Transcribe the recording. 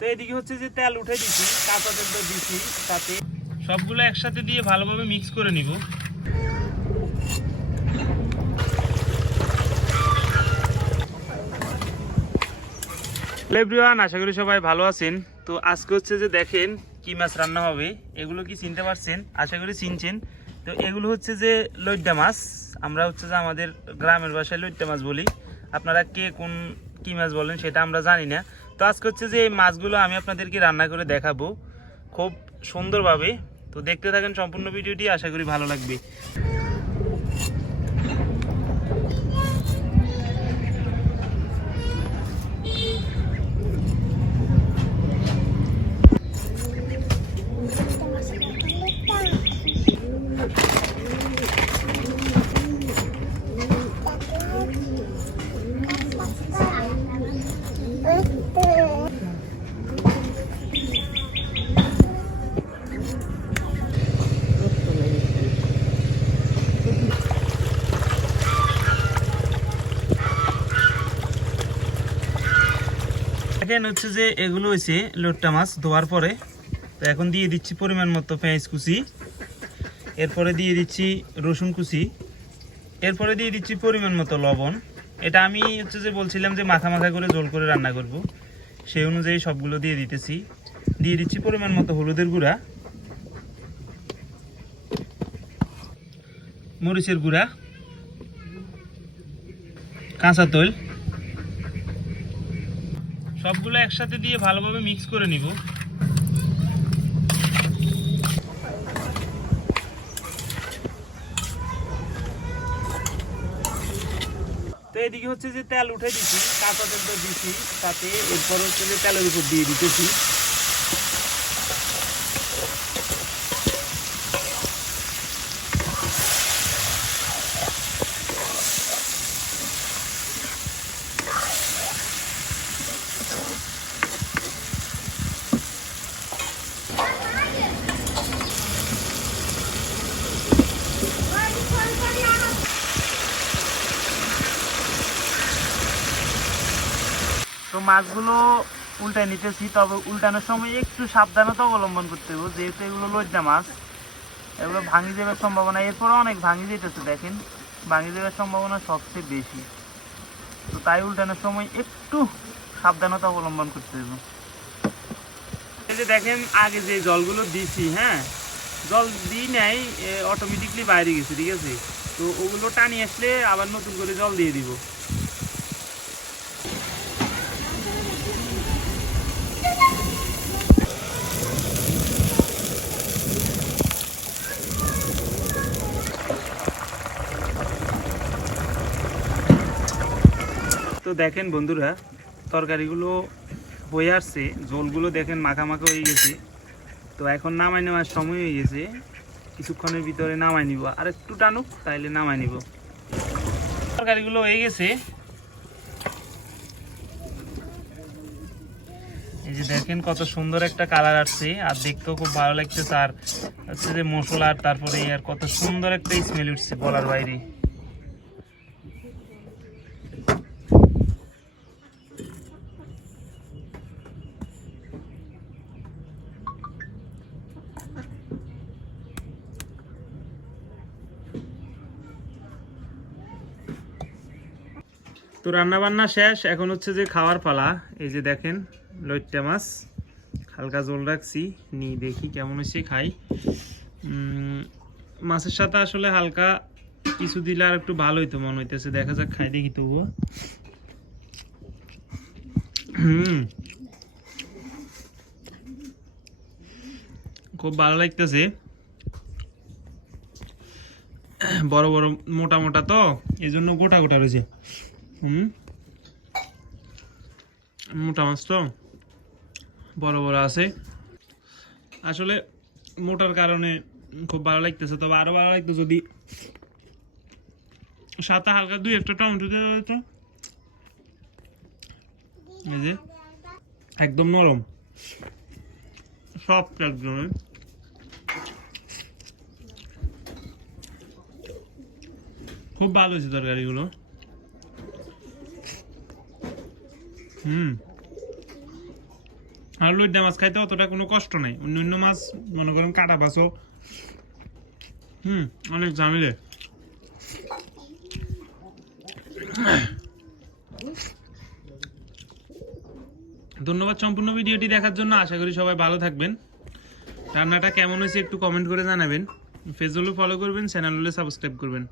তো এদিকে হচ্ছে যে তেল উঠে দিছি, কাঁচা তেল তো দিছি, সাথে সবগুলো একসাথে দিয়ে ভালোভাবে মিক্স করে নিব। এভরিওয়ান, আশা করি সবাই ভালো আছেন। তো আজকে হচ্ছে যে দেখেন কি মাছ রান্না হবে। এগুলো কি চিনতে পারছেন? আশা করি চিনছেন। তো এগুলো হচ্ছে যে লইট্টা মাছ। আমরা হচ্ছে যে আমাদের গ্রামের ভাষায় লইট্টা মাছ বলি। আপনারা কে কোন কি মাছ বলেন সেটা আমরা জানি না। তো আজকে হচ্ছে যে এই মাছগুলো আমি আপনাদেরকে রান্না করে দেখাবো খুব সুন্দরভাবে। তো দেখতে থাকেন সম্পূর্ণ ভিডিওটি, আশা করি ভালো লাগবে। দেখেন হচ্ছে যে এগুলো হয়েছে লইট্টা মাছ ধোয়ার পরে। তো এখন দিয়ে দিচ্ছি পরিমাণ মতো পেঁয়াজ কুচি, এরপরে দিয়ে দিচ্ছি রসুন কুচি, এরপরে দিয়ে দিচ্ছি পরিমাণ মতো লবণ। এটা আমি হচ্ছে যে বলছিলাম যে মাখা মাখা করে ঝোল করে রান্না করব, সেই অনুযায়ী সবগুলো দিয়ে দিতেছি। দিয়ে দিচ্ছি পরিমাণ মতো হলুদের গুঁড়া, মরিচের গুঁড়া, কাঁচা তেল, সবগুলো একসাথে দিয়ে ভালোভাবে মিক্স করে নিব। তো এদিকে হচ্ছে যে তেল উঠে দিচ্ছি, কাঁচা তেল তো দিচ্ছি সাথে, এরপর হচ্ছে যে তেলের উপর দিয়ে দিতেছি। তো মাছগুলো উল্টায় নিতেছি, তবে উল্টানোর সময় একটু সাবধানতা অবলম্বন করতে হবে, যেহেতু এগুলো লইট্টা মাছ, এগুলো ভাঙি যাওয়ার সম্ভাবনা, এরপরে অনেক ভাঙি যেতেছে, দেখেন ভাঙি যাওয়ার সম্ভাবনা সবচেয়ে বেশি। তো তাই উল্টানোর সময় একটু সাবধানতা অবলম্বন করতে হবে। এই যে দেখেন আগে যে জলগুলো দিছি, হ্যাঁ জল দিই নাই, অটোমেটিকলি বাইরে গেছে, ঠিক আছে। তো ওগুলো টানি আসলে আবার নতুন করে জল দিয়ে দিব। তো দেখেন বন্ধুরা, তরকারিগুলো হয়ে আসছে, ঝোলগুলো দেখেন মাখা মাখা হয়ে গেছে। তো এখন নামাই নেওয়ার সময় হয়ে গেছে, কিছুক্ষণের ভিতরে নামাই নিব, আর একটু টানুক তাইলে নামাই নিব। তরকারিগুলো হয়ে গেছে, এই যে দেখেন কত সুন্দর একটা কালার আসছে, আর দেখতেও খুব ভালো লাগতেছে। আর হচ্ছে যে মশলার তারপরে আর কত সুন্দর একটা স্মেল উঠছে বলার বাইরে। তো রান্না বান্না শেষ, এখন হচ্ছে যে খাওয়ার পালা। এই যে দেখেন লইট্টা মাছ হালকা ঝোল রাখছি, নি দেখি কেমন হয়েছে, খাই। মাছের সাথে আসলে হালকা কিছু দিলে আর একটু ভালো হইতো মনে হইতেছে, দেখা যাক, খাই দেখি তবুও। খুব ভালো লাগতেছে, বড় বড় মোটা মোটা তো এই জন্য গোটা গোটা রয়েছে। মোটা মাছ তো বড় বড় আছে, আসলে মোটার কারণে খুব ভালো লাগতেছে। তবে আরো ভালো লাগতো যদি সাথে হালকা দুই একটা টমেটো দিয়ে দিত। এই যে একদম নরম, সফট একদম, খুব ভালো হয়েছে তরকারিগুলো। আর লইডা মাছ খাইতে অতটা কোনো কষ্ট নাই, অন্য মাছ মনে করেন কাটা মাছও অনেক ঝামেলে। ধন্যবাদ সম্পূর্ণ ভিডিওটি দেখার জন্য, আশা করি সবাই ভালো থাকবেন। রান্নাটা কেমন হয়েছে একটু কমেন্ট করে জানাবেন, ফেসবুকে ফলো করবেন, চ্যানেল হলে সাবস্ক্রাইব করবেন।